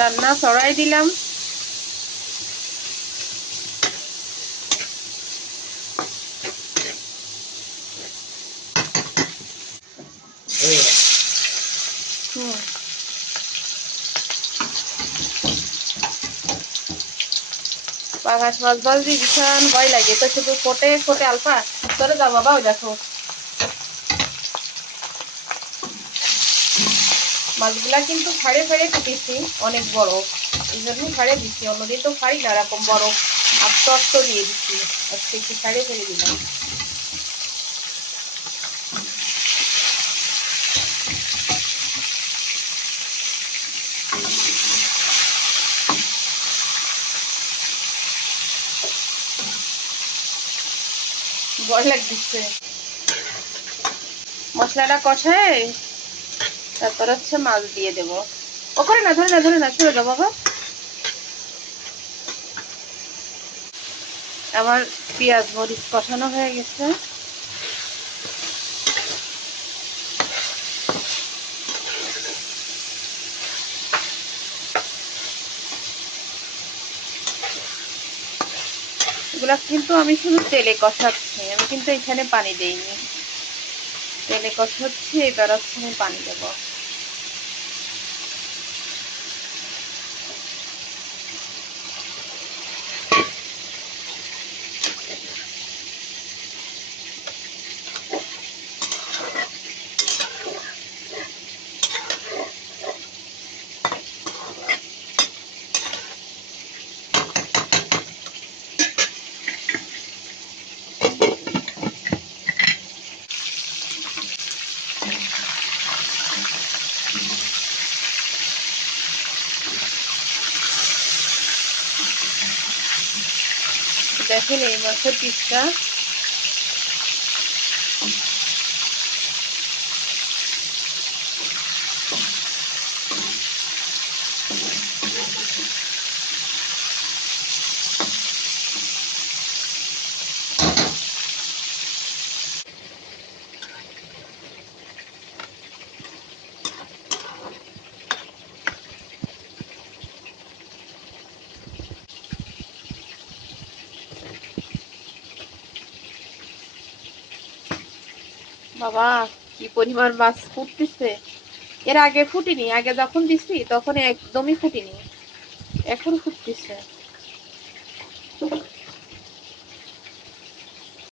রান্না চড়াই দিলাম। পাঙাশ মাছ ভাজি ভীষণ ভয় লাগে, তো শুধু ফোটে ফোটে আলফা করে দাও বাবা। ওই দেখো মাছগুলা কিন্তু ফাড়ে ফাড়ে কুটেছি, অনেক বড়, এই জন্যই ফাড়ে দিচ্ছি। অন্যদিন তো ফাড়ি না এরকম বড়, আস্ত আস্ত দিয়ে দিচ্ছি, আজকে একটু ফাড়ে ফেলে দিলাম। ভয় লাগছে। মশলাটা কষায় তারপর হচ্ছে মাছ দিয়ে দেবো। ও করে না, ধরে না ধরে না, ছেড়ে দাও বাবা। আমার পেঁয়াজ মরিচ কষানো হয়ে গেছে। এগুলা কিন্তু আমি শুধু তেলে কষাচ্ছি, আমি কিন্তু এখানে পানি দেইনি। তেলে কষাচ্ছি, এবার হচ্ছে আমি পানি দেবো। দেখেন এই মাছের পিসটা বাবা কি পরিমাণ মাছ ফুটতেছে। এর আগে ফুটিনি, আগে যখন দিছি তখন একদমই ফুটিনি, এখন ফুটতেছে।